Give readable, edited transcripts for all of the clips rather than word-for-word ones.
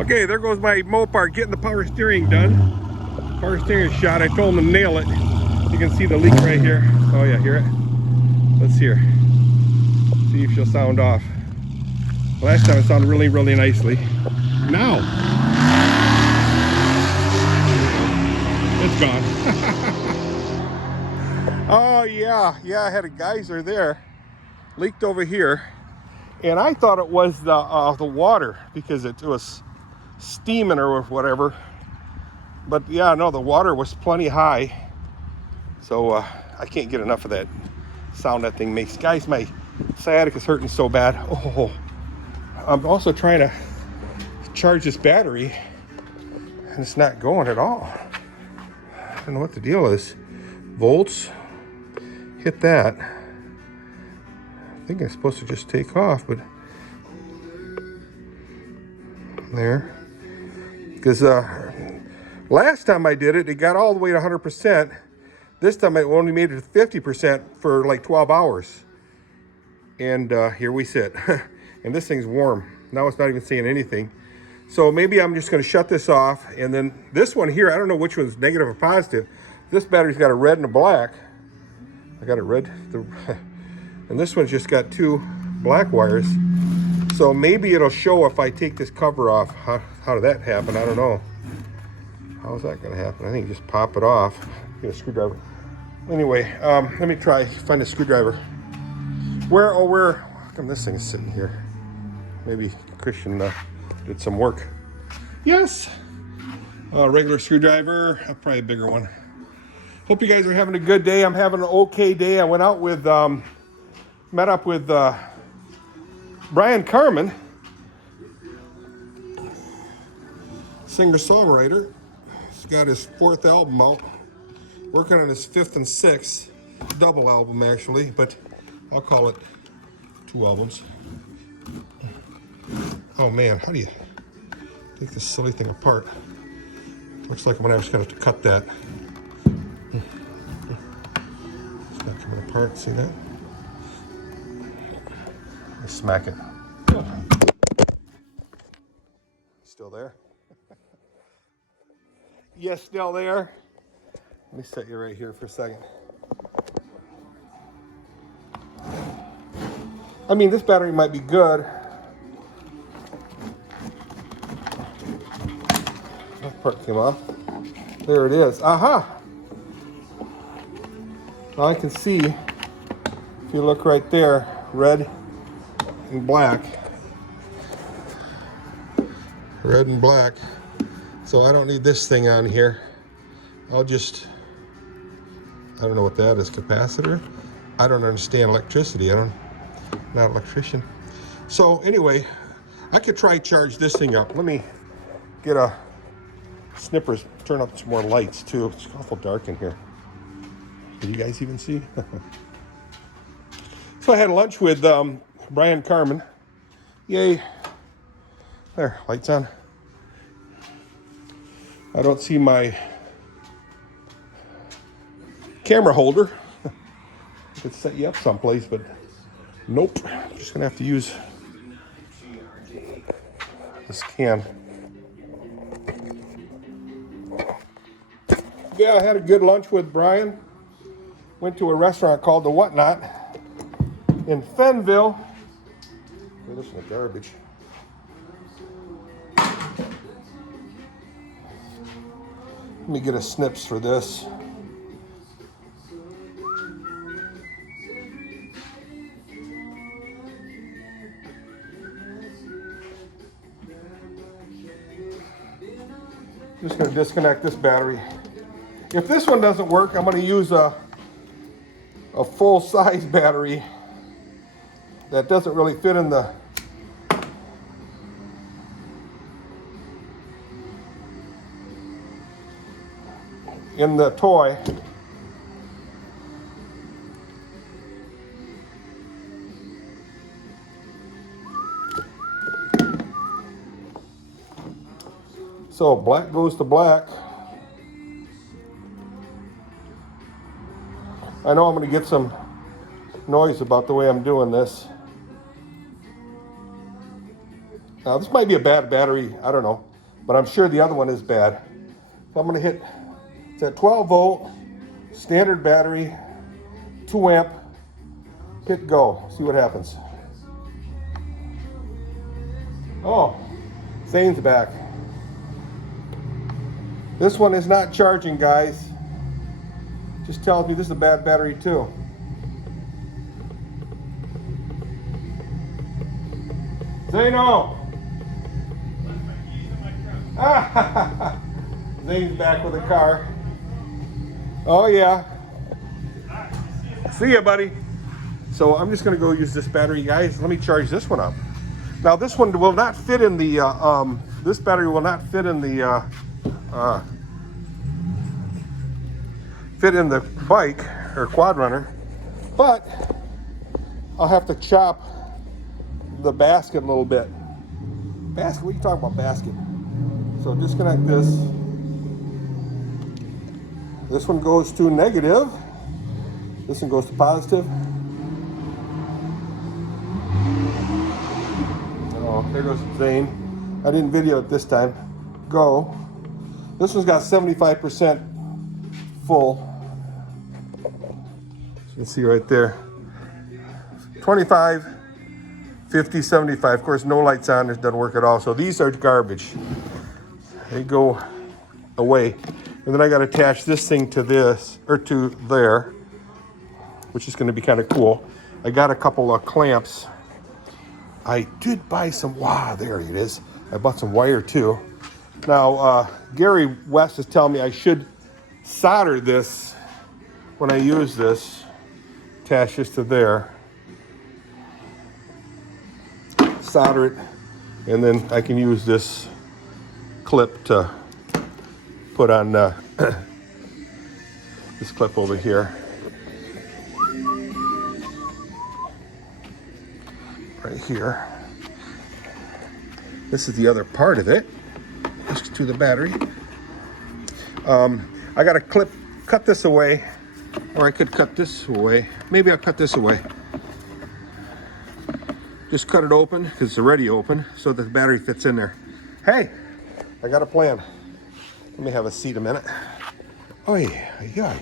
Okay, there goes my MOPAR getting the power steering done. Power steering shot. I told him to nail it. You can see the leak right here. Oh yeah, hear it? Let's hear. See if she'll sound off. Last time it sounded really, really nicely. Now it's gone. Oh yeah, I had a geyser there, leaked over here, and I thought it was the water because it was steaming or whatever. But yeah, no, the water was plenty high, so I can't get enough of that sound that thing makes. Guys, my sciatica is hurting so bad. Oh, I'm also trying to charge this battery, and it's not going at all. I don't know what the deal is. Volts, hit that. I think I'm supposed to just take off, but there. Because last time I did it, it got all the way to 100%. This time I only made it to 50% for like 12 hours. And here we sit. And this thing's warm. Now it's not even saying anything. So maybe I'm just going to shut this off. And then this one here, I don't know which one's negative or positive. This battery's got a red and a black. I got a red. And this one's just got two black wires. So maybe it'll show if I take this cover off. How did that happen? I don't know. How is that going to happen? I think you just pop it off. Get a screwdriver. Anyway, let me try find a screwdriver. Where? How come this thing is sitting here? Maybe Christian did some work. Yes. Regular screwdriver. Probably a bigger one. Hope you guys are having a good day. I'm having an okay day. I went out with, met up with Brian Carmen, singer-songwriter. He's got his 4th album out. Working on his 5th and 6th. Double album, actually, but I'll call it 2 albums. Oh man, how do you take this silly thing apart? Looks like I'm just gonna have to cut that. It's not coming apart, see that? I smack it. Still there? Yes, still there. Let me set you right here for a second. I mean, this battery might be good. That part came off. There it is. Aha! Now I can see, if you look right there, red and black. Red and black. So I don't need this thing on here. I'll just, I don't know what that is, capacitor? I don't understand electricity. Not an electrician. So anyway, I could try charge this thing up. Let me get a snippers, turn up some more lights too. It's awful dark in here. Can you guys even see? So I had lunch with Brian Carmen. Yay. There, lights on. I don't see my camera holder. I could set you up someplace, but nope. I'm just gonna have to use this can. Yeah, I had a good lunch with Brian. Went to a restaurant called The Whatnot in Fenville. Hey, this is the garbage. Let me get a snips for this. Just going to disconnect this battery. If this one doesn't work, I'm going to use a full-size battery that doesn't really fit in the toy. So black goes to black. I know I'm going to get some noise about the way I'm doing this. Now this might be a bad battery, I don't know, but I'm sure the other one is bad. So I'm gonna hit, it's at 12 volt, standard battery, 2 amp, hit go, see what happens. Oh, Zane's back. This one is not charging, guys. Just tells me this is a bad battery too. Zano! Zane's back with a car. Oh yeah. See ya, buddy. So I'm just gonna go use this battery, guys. Let me charge this one up. Now this one will not fit in the, this battery will not fit in the, bike or quad runner, but I'll have to chop the basket a little bit. Basket, what are you talking about, basket? So disconnect this. This one goes to negative. This one goes to positive. Oh, there goes Zane. I didn't video it this time. Go. This one's got 75% full. You can see right there. 25, 50, 75. Of course, no lights on. It doesn't work at all. So these are garbage. They go away. And then I got to attach this thing to this, or to there, which is going to be kind of cool. I got a couple of clamps. I did buy some, wow, there it is. I bought some wire too. Now, Gary West is telling me I should solder this when I use this. Attach this to there. Solder it, and then I can use this clip to put on this clip over here. Right here. This is the other part of it. Just to the battery. I got to cut this away, or I could cut this away. Maybe I'll cut this away. Just cut it open because it's already open, so that the battery fits in there. Hey, I got a plan. Let me have a seat a minute. Oh yeah.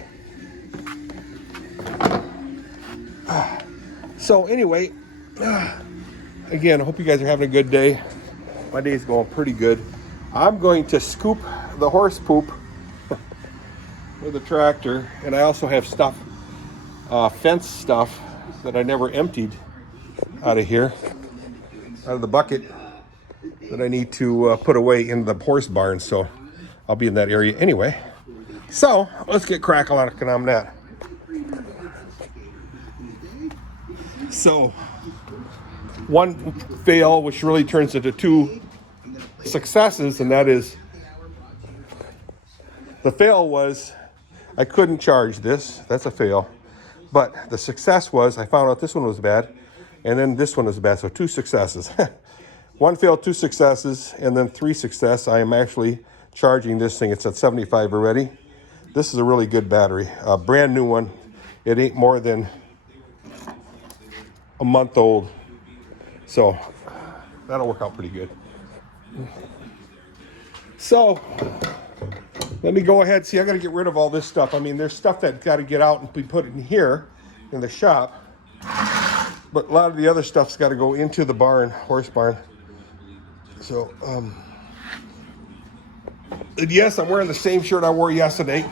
So anyway, again, I hope you guys are having a good day. My day's going pretty good. I'm going to scoop the horse poop with a tractor, and I also have stuff, fence stuff that I never emptied out of here, out of the bucket, that I need to put away in the horse barn. So I'll be in that area anyway. So let's get cracking on that. So one fail, which really turns into 2 successes, and that is, the fail was I couldn't charge this. That's a fail. But the success was I found out this one was bad, and then this one was bad. So 2 successes. 1 fail, 2 successes, and then 3 success. I am actually charging this thing. It's at 75 already. This is a really good battery, a brand new one. It ain't more than a month old. So that'll work out pretty good. So let me go ahead. See, I got to get rid of all this stuff. I mean, there's stuff that got to get out and be put in here in the shop. But a lot of the other stuff's got to go into the barn, horse barn. So, and yes, I'm wearing the same shirt I wore yesterday.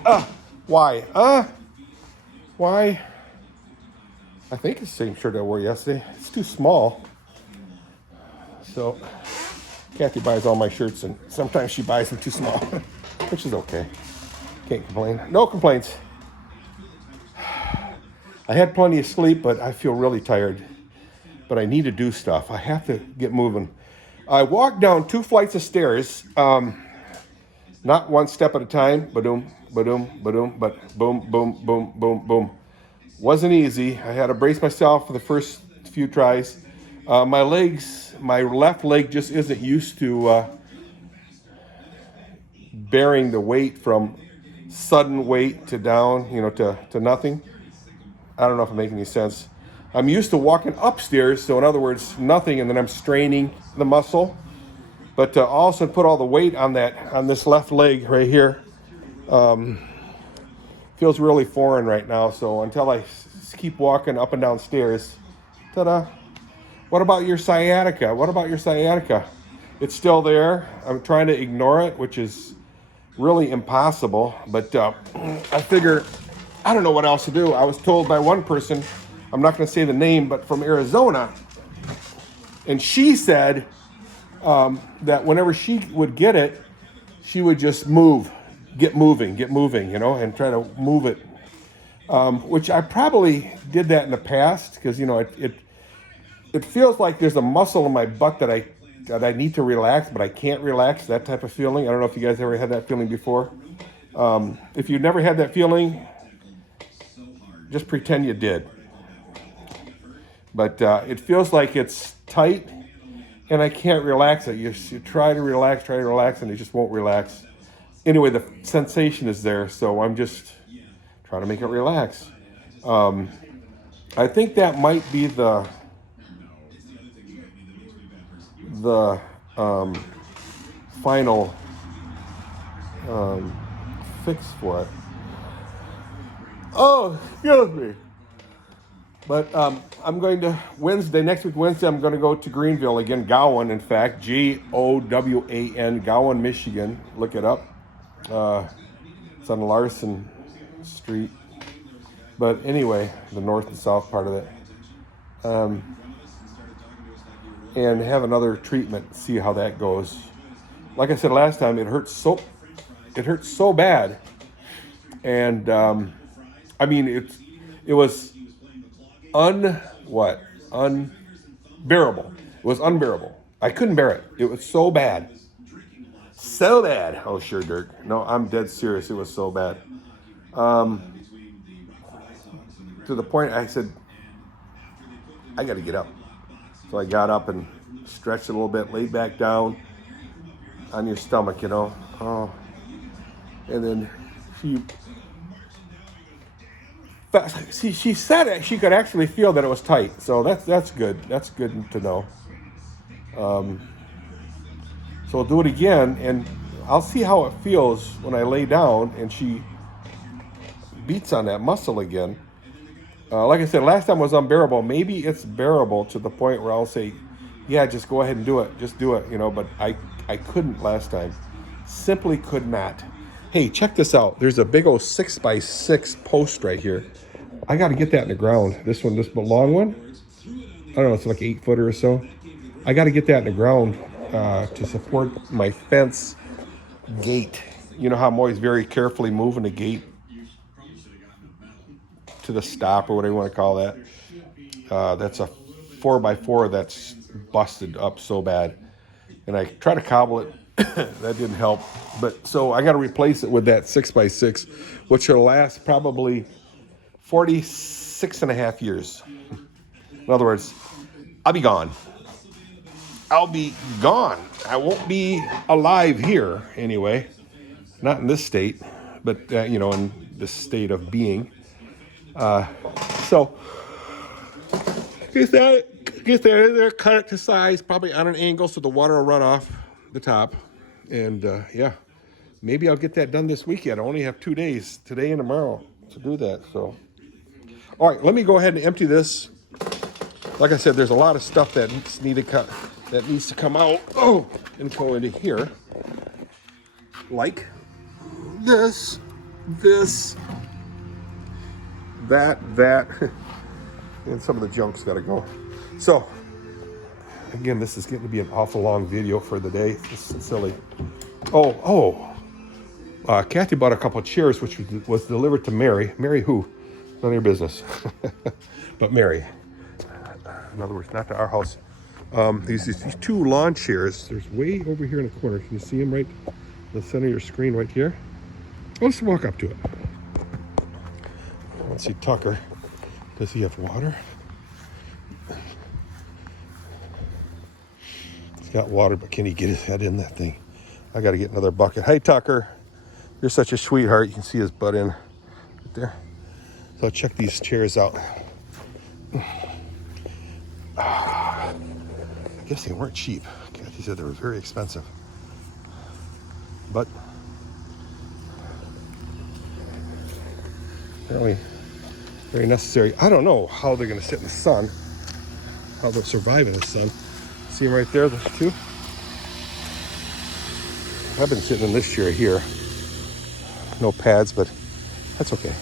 Why? Why? I think it's the same shirt I wore yesterday. It's too small. So, Kathy buys all my shirts, and sometimes she buys them too small, which is okay. Can't complain. No complaints. I had plenty of sleep, but I feel really tired. But I need to do stuff. I have to get moving. I walked down 2 flights of stairs, not 1 step at a time. Ba-doom, ba-doom, ba-doom, but boom, boom, boom, boom, boom. Wasn't easy. I had to brace myself for the first few tries. My legs, my left leg just isn't used to bearing the weight from sudden weight to down, to nothing. I don't know if it makes any sense. I'm used to walking upstairs, so in other words, nothing, and then I'm straining the muscle. But also put all the weight on this left leg right here. Feels really foreign right now. So until I keep walking up and down stairs, ta-da. What about your sciatica? What about your sciatica? It's still there. I'm trying to ignore it, which is really impossible. But I figure I don't know what else to do. I was told by one person, I'm not going to say the name, but from Arizona, and she said that whenever she would get it, she would just get moving, you know, and try to move it. Which I probably did that in the past because, you know, it feels like there's a muscle in my butt that I need to relax, but I can't relax. That type of feeling. I don't know if you guys ever had that feeling before. If you've never had that feeling, just pretend you did. But it feels like it's tight, and I can't relax it. You try to relax, and it just won't relax. Anyway, the sensation is there, so I'm just trying to make it relax. I think that might be the final fix for it. Oh, excuse me. But I'm going to next week Wednesday, I'm going to go to Greenville again, Gowan, in fact, Gowan, Gowan, Michigan. Look it up. It's on Larson Street. But anyway, the north and south part of it. And have another treatment, see how that goes. Like I said last time, it hurts so bad. And I mean, it was unbearable. It was unbearable. I couldn't bear it. It was so bad. So bad. Oh, sure, Dirk. No, I'm dead serious. It was so bad. To the point I said, I got to get up. So I got up and stretched a little bit, laid back down on your stomach, you know. Oh. And then she said it. She could actually feel that it was tight. So that's good. That's good to know. So I'll do it again, and I'll see how it feels when I lay down and she beats on that muscle again. Like I said, last time was unbearable. Maybe it's bearable to the point where I'll say, yeah, just go ahead and do it. Just do it, you know, but I couldn't last time. Simply could not. Hey, check this out. There's a big old 6x6 post right here. I got to get that in the ground. This long one. I don't know, it's like 8 footer or so. I got to get that in the ground to support my fence gate. You know how I'm always very carefully moving the gate to the stop or whatever you want to call that. That's a 4x4 that's busted up so bad, and I try to cobble it. That didn't help, but so I got to replace it with that 6x6, which will last probably 46 and a half years. In other words, I'll be gone. I won't be alive here anyway, not in this state, but you know, in this state of being. So get that in there, cut it to size, probably on an angle so the water will run off the top. And yeah, maybe I'll get that done this weekend. I only have 2 days, today and tomorrow, to do that. So, all right, let me go ahead and empty this. Like I said, there's a lot of stuff that needs to come out. Oh, and go into here, like this, that, and some of the junk's got to go. So, again, this is getting to be an awful long video for the day. This is silly. Kathy bought a couple of chairs, which was delivered to Mary. Mary who? None of your business. But Mary. In other words, not to our house. These 2 lawn chairs. There's way over here in the corner. Can you see them right in the center of your screen right here? Let's walk up to it. Let's see Tucker. Does he have water? He's got water, but can he get his head in that thing? I got to get another bucket. Hey, Tucker. You're such a sweetheart. You can see his butt in right there. So check these chairs out. I guess they weren't cheap. She said they were very expensive. But apparently very necessary. I don't know how they're going to sit in the sun, how they'll survive in the sun. See them right there, those two? I've been sitting in this chair here. No pads, but that's okay.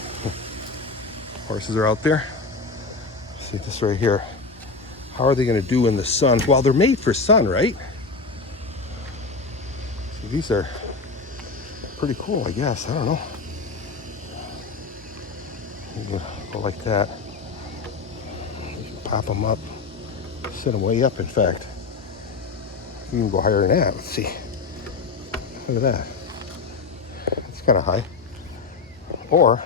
Horses are out there. See this right here. How are they going to do in the sun? Well, they're made for sun, right? See, these are pretty cool, I guess. I don't know. You can go like that. Pop them up. Sit them way up, in fact. You can go higher than that. Let's see. Look at that. It's kind of high. Or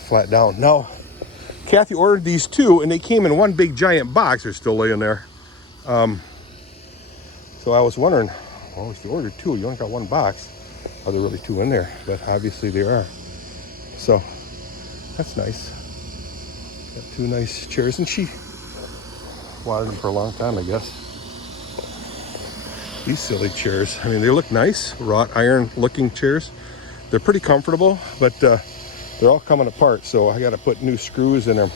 flat down. Now, Kathy ordered these two, and they came in one big giant box. They're still laying there. So I was wondering, well, if you ordered two, you only got one box. Are there really two in there? But obviously there are. So that's nice. Got two nice chairs, and she wanted them for a long time, I guess. These silly chairs, I mean, they look nice, wrought iron looking chairs. They're pretty comfortable, but they're all coming apart, so I got to put new screws in them.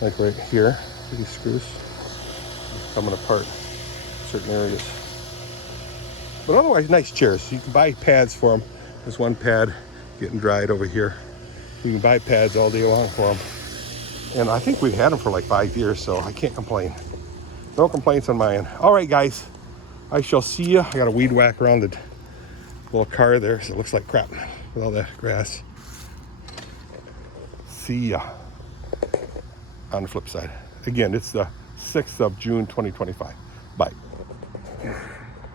Like right here, these screws coming apart in certain areas. But otherwise, nice chairs. You can buy pads for them. There's one pad getting dried over here. You can buy pads all day long for them. And I think we've had them for like 5 years, so I can't complain. No complaints on my end. All right, guys. I shall see you. I got a weed whack around the little car there, so it looks like crap with all that grass. See ya on the flip side. Again, it's the 6th of June, 2025. Bye.